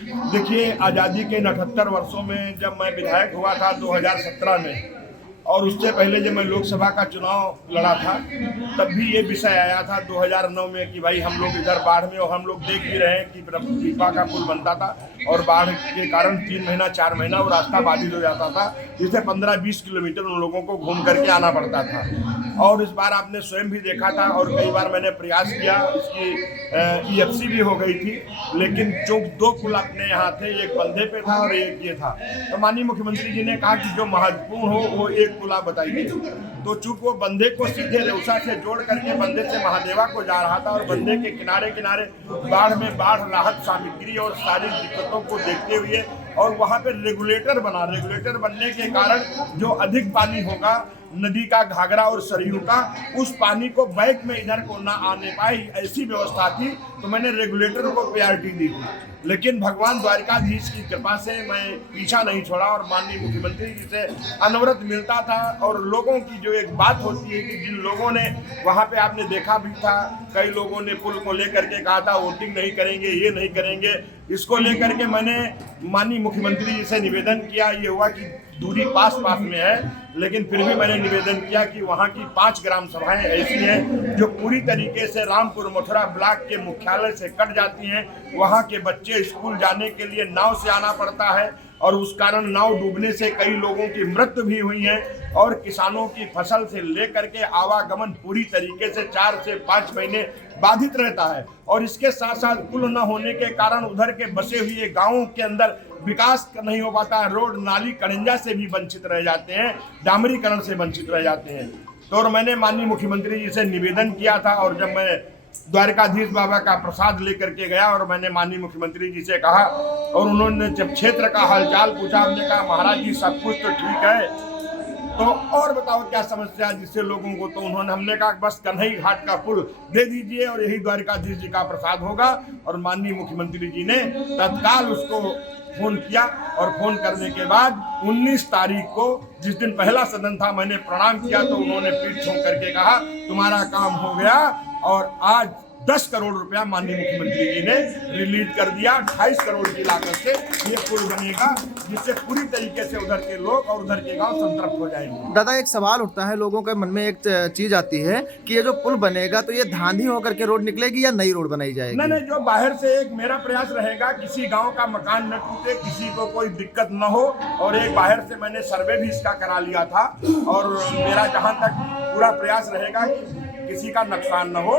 देखिए, आज़ादी के इन 78 वर्षों में जब मैं विधायक हुआ था 2017 में, और उससे पहले जब मैं लोकसभा का चुनाव लड़ा था, तब भी ये विषय आया था 2009 में कि भाई हम लोग इधर बाढ़ में, और हम लोग देख भी रहे हैं कि पीपा का पुल बनता था और बाढ़ के कारण 3 महीना 4 महीना वो रास्ता बाधित हो जाता था, जिससे 15-20 किलोमीटर उन लोगों को घूम करके आना पड़ता था। और इस बार आपने स्वयं भी देखा था, और कई बार मैंने प्रयास किया, इसकी EFC भी हो गई थी, लेकिन जो 2 पुल अपने यहाँ थे, एक बंधे पे था और एक ये था। तो माननीय मुख्यमंत्री जी ने कहा कि जो महत्वपूर्ण हो वो एक पुल आप बताइए। तो चूंकि वो बंधे को सीधे रेउसा से जोड़ करके बंधे से महादेवा को जा रहा था, और बंधे के किनारे किनारे बाढ़ में बाढ़ राहत सामग्री और सारी दिक्कतों को देखते हुए, और वहाँ पे रेगुलेटर बनने के कारण जो अधिक पानी होगा नदी का, घाघरा और सरयू का, उस पानी को बैक में इधर को ना आने पाए, ऐसी व्यवस्था थी। तो मैंने रेगुलेटर को प्रायोरिटी दी थी, लेकिन भगवान द्वारकाधीश की कृपा से मैं पीछा नहीं छोड़ा, और माननीय मुख्यमंत्री जी से अनवरत मिलता था। और लोगों की जो एक बात होती है कि जिन लोगों ने वहाँ पे, आपने देखा भी था, कई लोगों ने पुल को लेकर के कहा था वोटिंग नहीं करेंगे, ये नहीं करेंगे। इसको लेकर के मैंने माननीय मुख्यमंत्री जी से निवेदन किया। ये हुआ कि दूरी पास में है, लेकिन फिर भी मैंने निवेदन किया कि वहाँ की 5 ग्राम सभाएं ऐसी हैं जो पूरी तरीके से रामपुर मथुरा ब्लॉक के मुख्यालय से कट जाती हैं। वहाँ के बच्चे स्कूल जाने के लिए नाव से आना पड़ता है, और उस कारण नाव डूबने से कई लोगों की मृत्यु भी हुई है, और किसानों की फसल से लेकर के आवागमन पूरी तरीके से 4 से 5 महीने बाधित रहता है। और इसके साथ साथ पुल न होने के कारण उधर के बसे हुए गांवों के अंदर विकास नहीं हो पाता है। रोड, नाली, कड़ंजा से भी वंचित रह जाते हैं, डामरीकरण से वंचित रह जाते हैं। तो और मैंने माननीय मुख्यमंत्री जी से निवेदन किया था, और जब मैं द्वारकाधीश बाबा का प्रसाद लेकर के गया और मैंने माननीय मुख्यमंत्री जी से कहा, और उन्होंने जब क्षेत्र का हालचाल पूछा, हमने कहा महाराज जी सब कुछ तो ठीक है, तो और बताओ क्या समस्या जिससे लोगों को, तो हमने कहा बस कन्हई घाट का पुल दे दीजिए और यही द्वारकाधीश जी का प्रसाद होगा। और माननीय मुख्यमंत्री जी ने तत्काल उसको फोन किया, और फोन करने के बाद 19 तारीख को, जिस दिन पहला सदन था, मैंने प्रणाम किया तो उन्होंने पीठ झुक करके कहा तुम्हारा काम हो गया। और आज 10 करोड़ रुपया माननीय मुख्यमंत्री जी ने रिलीज कर दिया। 28 करोड़ की लागत से ये पुल बनेगा, जिससे पूरी तरीके से उधर के लोग और उधर के गांव संतृप्त हो जाएंगे। दादा, एक सवाल उठता है लोगों के मन में, एक चीज आती है कि ये जो पुल बनेगा तो ये धांधी होकर के रोड निकलेगी या नई रोड बनाई जाएगी? नहीं, जो बाहर से, एक मेरा प्रयास रहेगा किसी गांव का मकान न टूटे, किसी को कोई दिक्कत न हो। और एक बाहर से मैंने सर्वे भी इसका करा लिया था, और मेरा जहां तक पूरा प्रयास रहेगा कि किसी का नुकसान न हो।